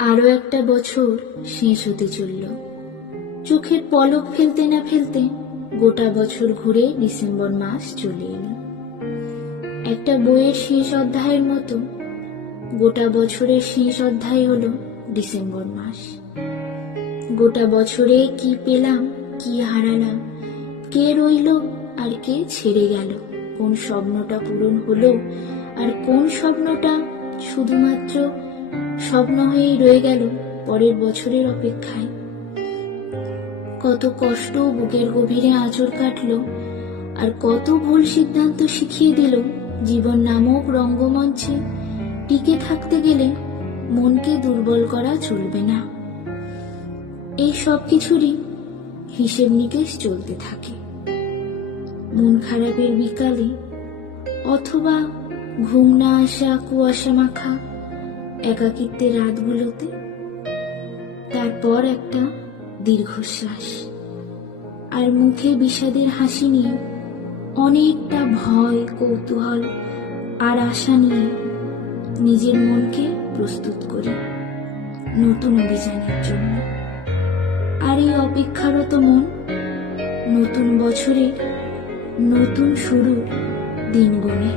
আরো একটা বছর শেষ হতে চলল। চোখের পলক ফেলতে না ফেলতে গোটা বছর ঘুরে ডিসেম্বর মাস চলে এলো। একটা বইয়ের শেষ অধ্যায়ের মতো গোটা বছরের শেষ অধ্যায় হলো ডিসেম্বর মাস। গোটা বছরে কি পেলাম, কি হারালাম, কে রইল আর কে ছেড়ে গেল, কোন স্বপ্নটা পূরণ হলো আর কোন স্বপ্নটা শুধুমাত্র স্বপ্ন হয়েই রয়ে গেল পরের বছরের অপেক্ষায়। কত কষ্ট বুকের গভীরে আঁচড় কাটলো, আর কত ভুল সিদ্ধান্ত শিখিয়ে দিল জীবন নামক রঙ্গমঞ্চে টিকে থাকতে গেলে মনকে দুর্বল করা চলবে না। এই সব কিছুরই হিসেব নিকেশ চলতে থাকে মন খারাপের বিকালে, অথবা ঘুম না আসা কুয়াশা মাখা একাকিত্বের রাতগুলোতে। তারপর একটা দীর্ঘশ্বাস, আর মুখে বিষাদের হাসি নিয়ে অনেকটা ভয়, কৌতূহল আর আশা নিয়ে নিজের মনকে প্রস্তুত করি নতুন অভিযানের জন্য। আর এই অপেক্ষারত মন নতুন বছরের নতুন শুরুর দিন গুনে।